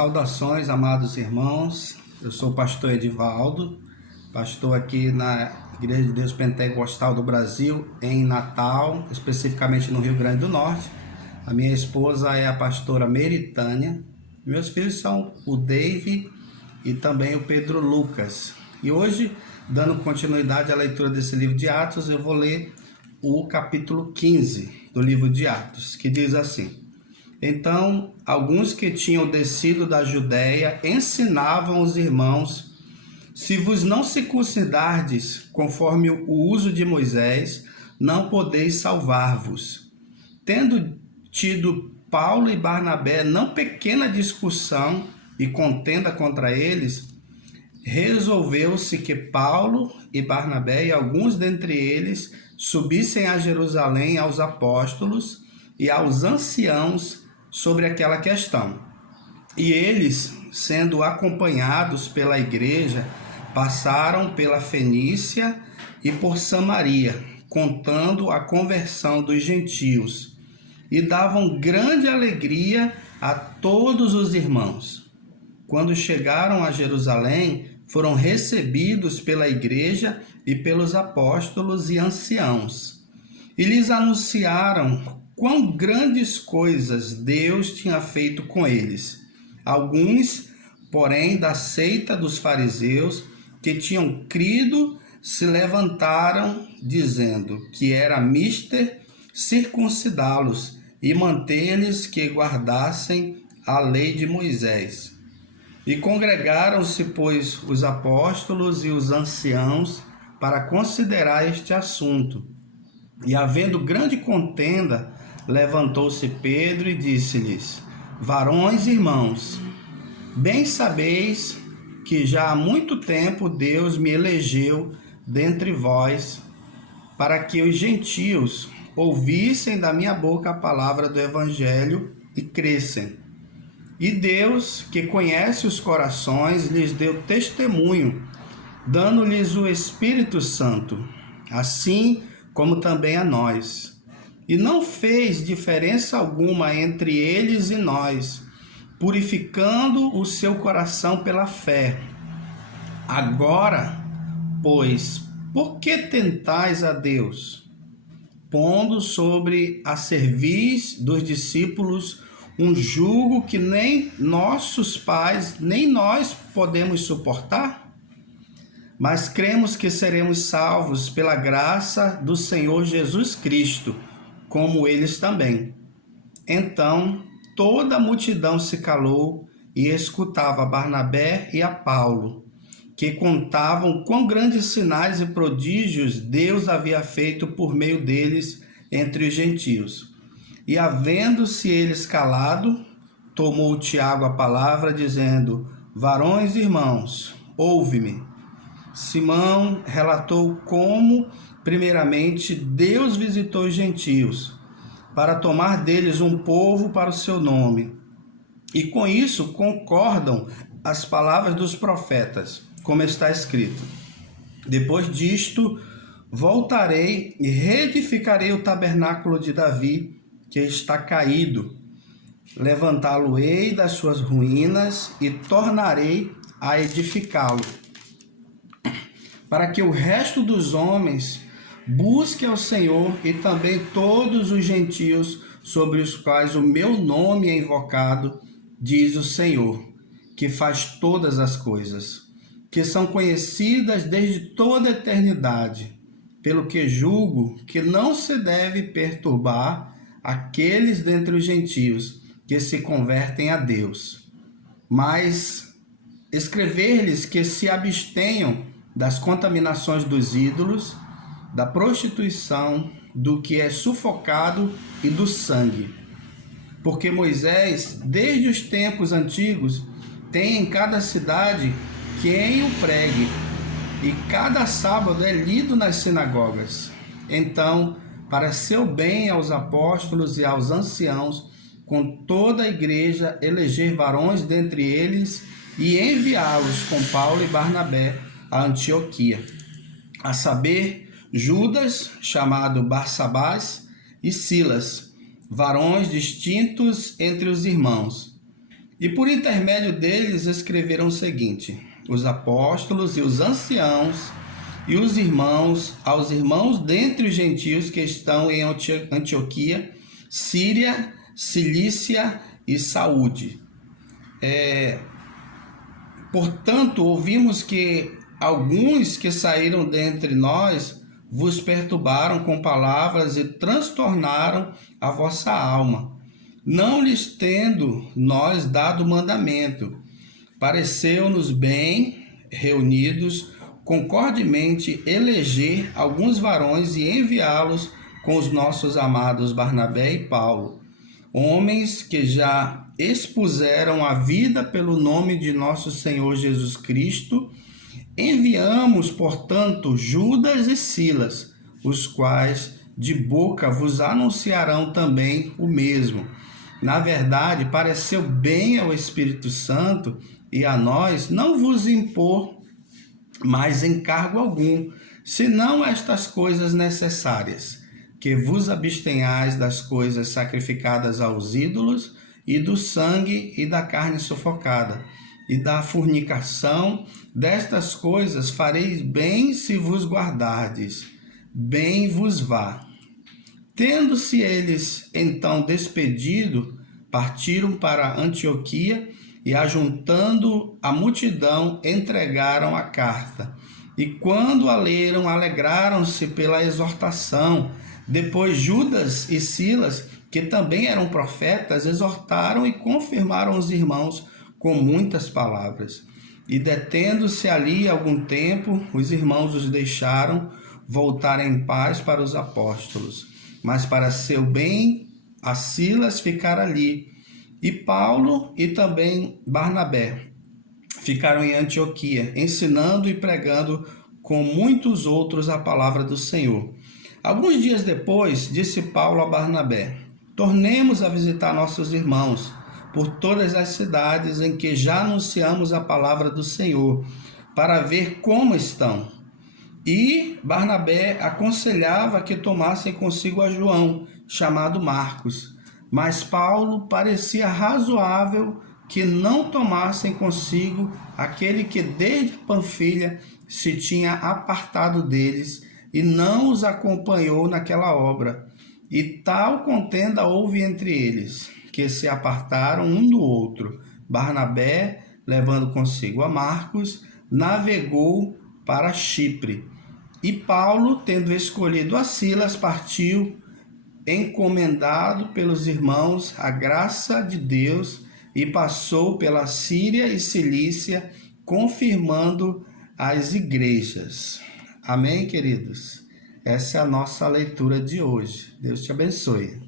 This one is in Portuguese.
Saudações, amados irmãos. Eu sou o pastor Edivaldo, pastor aqui na Igreja de Deus Pentecostal do Brasil, em Natal, especificamente no Rio Grande do Norte. A minha esposa é a pastora Meritânia. Meus filhos são o Dave e também o Pedro Lucas. E hoje, dando continuidade à leitura desse livro de Atos, eu vou ler o capítulo 15 do livro de Atos, que diz assim: Então, alguns que tinham descido da Judéia ensinavam os irmãos: se vos não circuncidardes conforme o uso de Moisés, não podeis salvar-vos. Tendo tido Paulo e Barnabé não pequena discussão e contenda contra eles, resolveu-se que Paulo e Barnabé e alguns dentre eles subissem a Jerusalém aos apóstolos e aos anciãos sobre aquela questão. E eles, sendo acompanhados pela igreja, passaram pela Fenícia e por Samaria, contando a conversão dos gentios, e davam grande alegria a todos os irmãos. Quando chegaram a Jerusalém, foram recebidos pela igreja e pelos apóstolos e anciãos, e lhes anunciaram quão grandes coisas Deus tinha feito com eles. Alguns, porém, da seita dos fariseus, que tinham crido, se levantaram, dizendo que era mister circuncidá-los e manter-lhes que guardassem a lei de Moisés. E congregaram-se, pois, os apóstolos e os anciãos para considerar este assunto. E, havendo grande contenda, levantou-se Pedro e disse-lhes: Varões e irmãos, bem sabeis que já há muito tempo Deus me elegeu dentre vós, para que os gentios ouvissem da minha boca a palavra do evangelho e crescem. E Deus, que conhece os corações, lhes deu testemunho, dando-lhes o Espírito Santo, assim como também a nós. E não fez diferença alguma entre eles e nós, purificando o seu coração pela fé. Agora, pois, por que tentais a Deus, pondo sobre a cerviz dos discípulos um jugo que nem nossos pais, nem nós podemos suportar? Mas cremos que seremos salvos pela graça do Senhor Jesus Cristo, como eles também. Então, toda a multidão se calou e escutava a Barnabé e a Paulo, que contavam quão grandes sinais e prodígios Deus havia feito por meio deles entre os gentios. E, havendo-se eles calado, tomou Tiago a palavra, dizendo: Varões e irmãos, ouve-me. Simão relatou como, primeiramente, Deus visitou os gentios, para tomar deles um povo para o seu nome. E com isso concordam as palavras dos profetas, como está escrito: Depois disto, voltarei e reedificarei o tabernáculo de Davi, que está caído. Levantá-lo-ei das suas ruínas e tornarei a edificá-lo, para que o resto dos homens busque ao Senhor e também todos os gentios sobre os quais o meu nome é invocado, diz o Senhor, que faz todas as coisas, que são conhecidas desde toda a eternidade, pelo que julgo que não se deve perturbar aqueles dentre os gentios que se convertem a Deus, mas escrever-lhes que se abstenham das contaminações dos ídolos, da prostituição, do que é sufocado e do sangue. Porque Moisés, desde os tempos antigos, tem em cada cidade quem o pregue, e cada sábado é lido nas sinagogas. Então, para seu bem aos apóstolos e aos anciãos, com toda a igreja, eleger varões dentre eles e enviá-los com Paulo e Barnabé a Antioquia, a saber, Judas, chamado Barsabás, e Silas, varões distintos entre os irmãos. E por intermédio deles escreveram o seguinte: os apóstolos e os anciãos e os irmãos, aos irmãos dentre os gentios que estão em Antioquia, Síria, Cilícia e Saúde. Portanto, ouvimos que alguns que saíram dentre nós vos perturbaram com palavras e transtornaram a vossa alma, não lhes tendo nós dado mandamento. Pareceu-nos bem, reunidos, concordemente eleger alguns varões e enviá-los com os nossos amados Barnabé e Paulo, homens que já expuseram a vida pelo nome de nosso Senhor Jesus Cristo. Enviamos, portanto, Judas e Silas, os quais de boca vos anunciarão também o mesmo. Na verdade, pareceu bem ao Espírito Santo e a nós não vos impor mais encargo algum, senão estas coisas necessárias, que vos abstenhais das coisas sacrificadas aos ídolos, e do sangue e da carne sufocada, e da fornicação. Destas coisas fareis bem se vos guardardes, bem vos vá. Tendo-se eles então despedido, partiram para Antioquia, e ajuntando a multidão, entregaram a carta. E quando a leram, alegraram-se pela exortação. Depois Judas e Silas, que também eram profetas, exortaram e confirmaram os irmãos com muitas palavras. E detendo-se ali algum tempo, os irmãos os deixaram voltar em paz para os apóstolos. Mas para seu bem, a Silas ficar ali, e Paulo e também Barnabé ficaram em Antioquia, ensinando e pregando com muitos outros a palavra do Senhor. Alguns dias depois, disse Paulo a Barnabé: tornemos a visitar nossos irmãos por todas as cidades em que já anunciamos a palavra do Senhor, para ver como estão. E Barnabé aconselhava que tomassem consigo a João, chamado Marcos. Mas Paulo parecia razoável que não tomassem consigo aquele que desde Panfilha se tinha apartado deles e não os acompanhou naquela obra. E tal contenda houve entre eles, que se apartaram um do outro. Barnabé, levando consigo a Marcos, navegou para Chipre. E Paulo, tendo escolhido a Silas, partiu, encomendado pelos irmãos a graça de Deus, e passou pela Síria e Cilícia, confirmando as igrejas. Amém, queridos? Essa é a nossa leitura de hoje. Deus te abençoe.